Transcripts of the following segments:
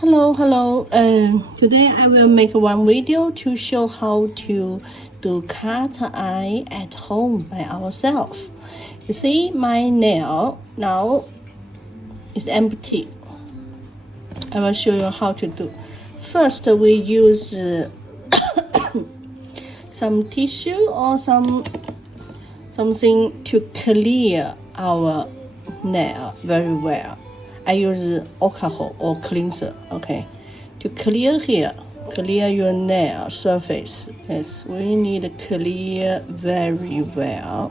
Hello. Today I will make one video to show how to do cat eye at home by ourselves. You see, my nail now is empty. I will show you how to do. First, we use some tissue or something to clear our nail very well. I use alcohol or cleanser, okay, to clear your nail surface. Yes, we need to clear very well,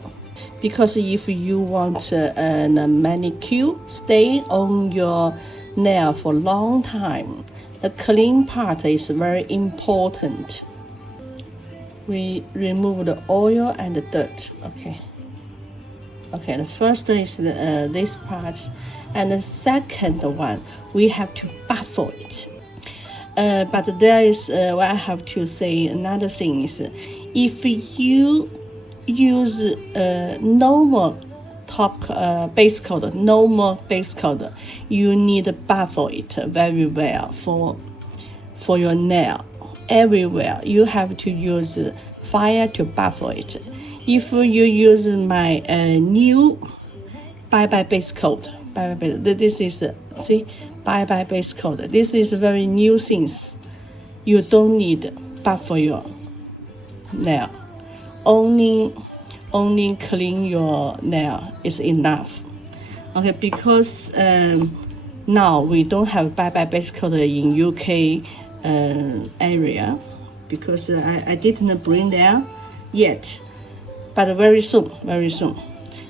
because if you want a manicure stay on your nail for a long time, the clean part is very important. We remove the oil and the dirt, okay. Okay, the first is this part, and the second one, we have to buffle it. But there is what I have to say. Another thing is, if you use normal base coat, you need to buffle it very well for your nail. Everywhere you have to use fire to buffle it. If you use my new bye-bye base coat, this is see, bye-bye base coat. This is very new things. You don't need buffle your nail. Only clean your nail is enough. Okay, because now we don't have bye-bye base coat in UK area, because I didn't bring there yet. But very soon.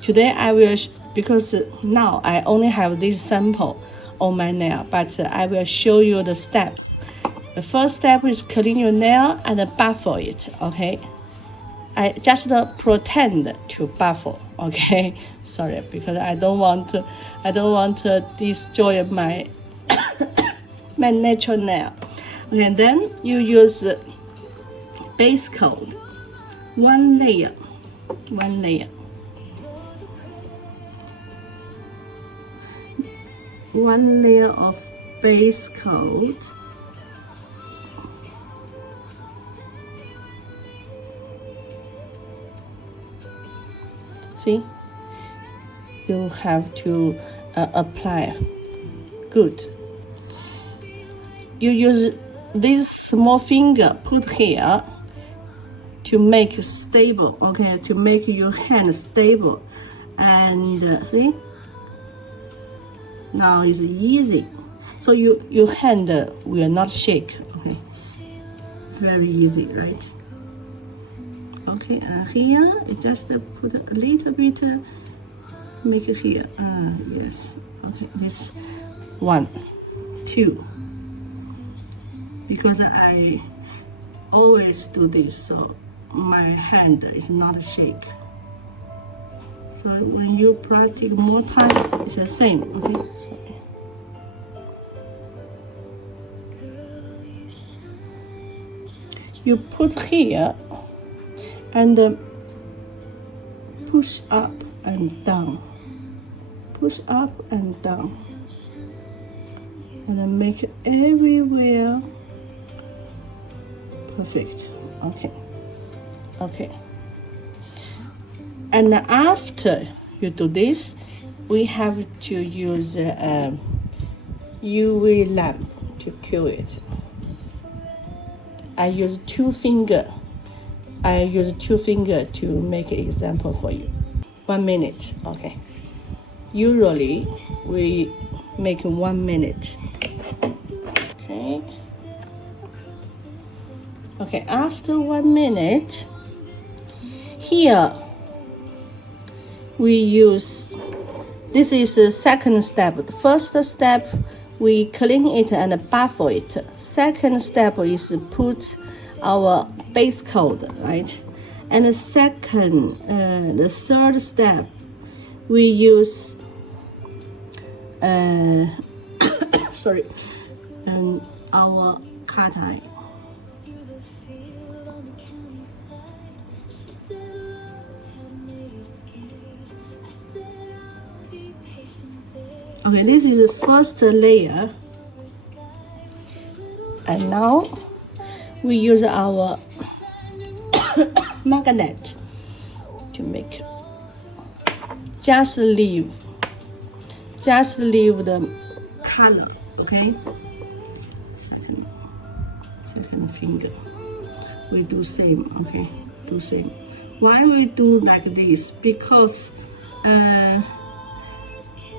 Today I will, because now I only have this sample on my nail, but I will show you the step. The first step is clean your nail and buffle it, okay? I just pretend to buffle, okay? Sorry, because I don't want to destroy my my natural nail. Okay, and then you use base coat, one layer. One layer of base coat. See, you have to apply good. You use this small finger, put here, to make stable, okay, to make your hand stable. And see, now it's easy, so your hand will not shake, okay, very easy, right? Okay, here you just put a little bit, make it here, yes, okay, this 1, 2, because I always do this, so my hand is not shake. So when you practice more time, it's the same, okay? Sorry. You put here and push up and down, and then make it everywhere perfect, okay. And after you do this, we have to use UV lamp to cure it. I use two finger to make an example for you. 1 minute, okay. Usually we make 1 minute. Okay, after 1 minute, here we use, this is the second step. The first step, we clean it and buffle it. Second step is put our base coat, right? And the third step, we use our cat eye. Okay, this is the first layer. And now we use our magnet to make. Just leave the color, okay? Second finger. We do same, okay? Do same. Why we do like this? Because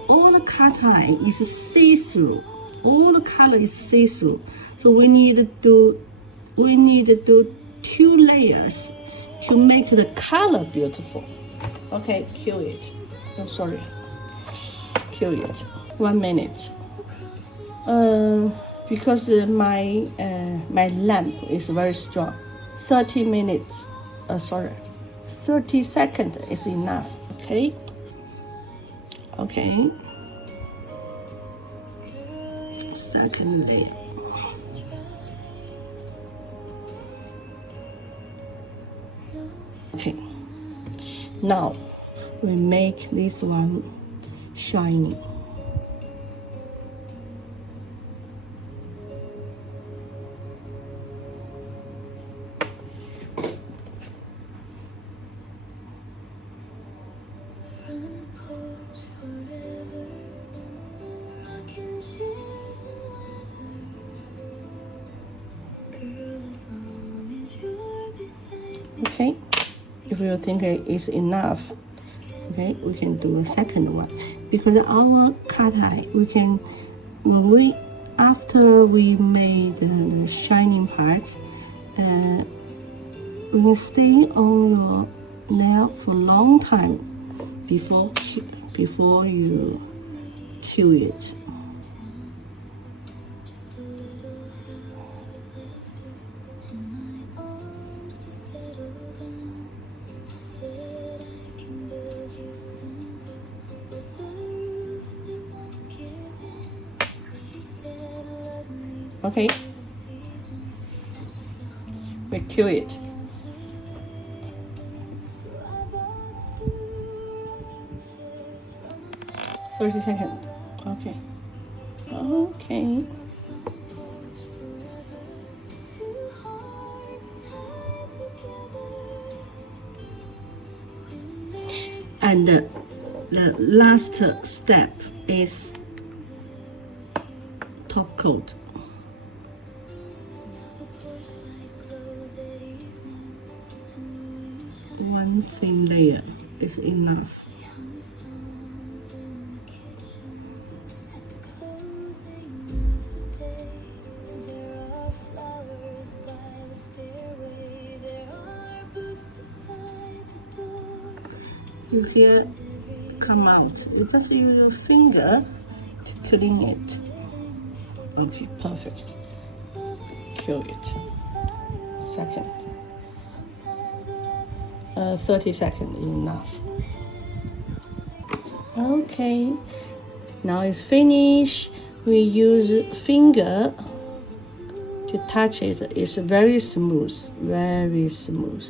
all the cut eye is see-through. All the color is see-through. So we need to do 2 layers to make the color beautiful. Okay, kill it. Oh, sorry. Kill it. 1 minute. Because my lamp is very strong. 30 minutes. 30 seconds is enough. Okay. Okay. Second layer. Okay. Now we make this one shiny. Okay, if you think it is enough, okay, we can do a second one. Because our cut eye, after we made the shining part, we can stay on your nail for a long time before you kill it. Okay, we kill it. "30 seconds. Okay. Okay. And the last step is top coat. One thin layer is enough. You hear come out. You just use your finger to clean it. Okay, perfect. Kill it. Second. 30 seconds is enough. Okay, now it's finished. We use finger to touch it. It's very smooth, very smooth.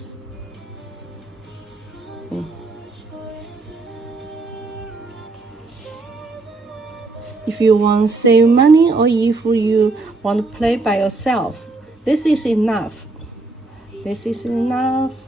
If you want to save money, or if you want to play by yourself, this is enough. This is enough.